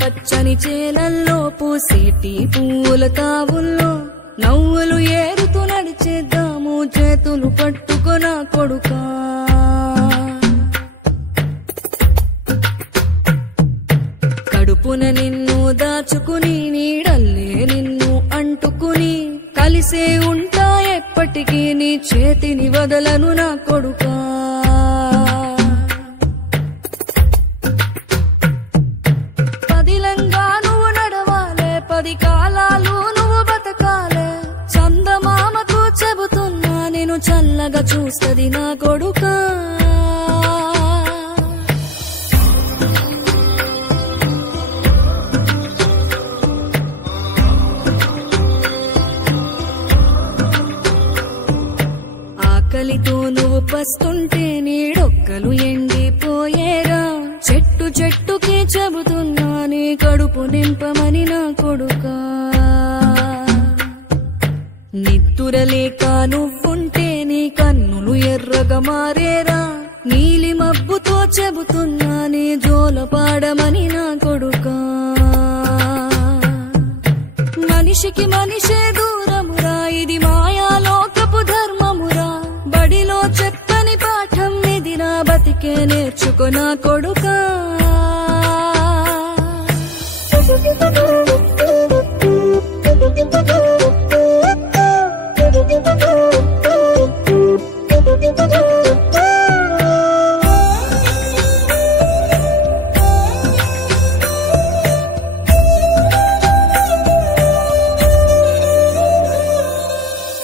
పచ్చని చేలల్లో పూసేటి పూల తావుల్లో నవ్వులు ఏరుతూ నడిచేద్దాము చేతులు పట్టుకొన కొడుకా. కడుపున నిన్ను దాచుకుని నీడల్లే నిన్ను అంటుకుని కలిసే ఉంటా ఎప్పటికీ నీ చేతిని వదలను నా కొడుకా. పదిలంగా నువ్వు నడవాలే, 10 కాలాలు నువ్వు బతకాలే. చందమామకు చెబుతున్నా నేను చల్లగా చూస్తది నా కొడుకా. ఆకలితో నువ్వు పస్తుంటే నీడొక్కలు ఎండిపోయేరా. చెట్టు చెట్టుకి చెబుతున్నా నీ కడుపు నింపమని నా కొడుకా. నిద్దురలేక నువ్వుంటే నీ కన్నులు ఎర్రగా మారేరా. నీలి మబ్బుతో చెబుతున్నా నీ జోల పాడమని నా కొడుకా. మనిషికి మనిషే దూరమురా, ఇది మాయాలోకపు ధర్మమురా. బడిలో చెప్పని పాఠం ఇది, నా బతికే నేర్చుకో నా కొడుకా.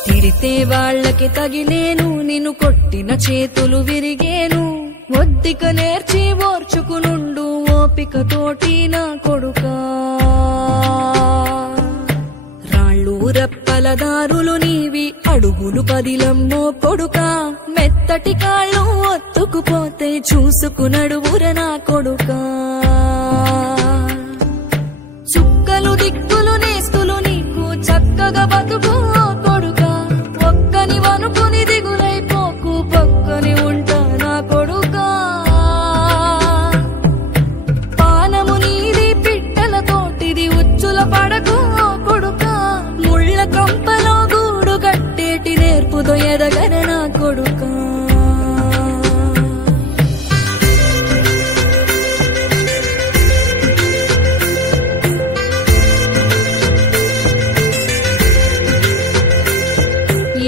తిరితే వాళ్లకి తగిలేను, నిన్ను కొట్టిన చేతులు విరిగేను. ఒద్దిక నేర్చి ఓర్చుకునుండు ఓపిక తోటి నా కొడుకా. రాళ్ళు రప్పల దారులు నీవి, అడుగులు పదిలమ్మో కొడుకా. మెత్తటి కాళ్ళు ఒత్తుకుపోతే చూసుకునడువుర నా కొడుకా. చుక్కలు దిక్కులు నేస్తులు నీకు చక్కగా బతుకు కొడుకా. ఒక్కని వనుకుని దిగులైపోకు, పక్కని ఉంటా నా కొడుకా. పానము నీది పిట్టల తోటిది, ఉచ్చుల పడకు కొడుకా. ముళ్ళ కంపలో గూడు కట్టేటి నేర్పుతో ఎదగర నా కొడుకా.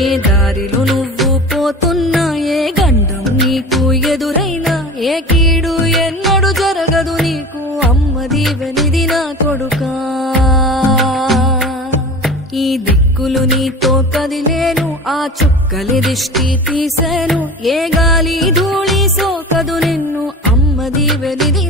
ఏ దారిలో నువ్వు పోతున్నా, ఏ గండం నీకు ఎదురైనా, ఏ కీడు ఎన్నడు జరగదు నీకు అమ్మ దీవెనిది నా కొడుకా. ఈ దిక్కులు నీతో కదిలేను, ఆ చుక్కలి దిష్టి తీసేను. ఏ గాలి ధూళి సోకదు నిన్ను అమ్మ దీవెనిది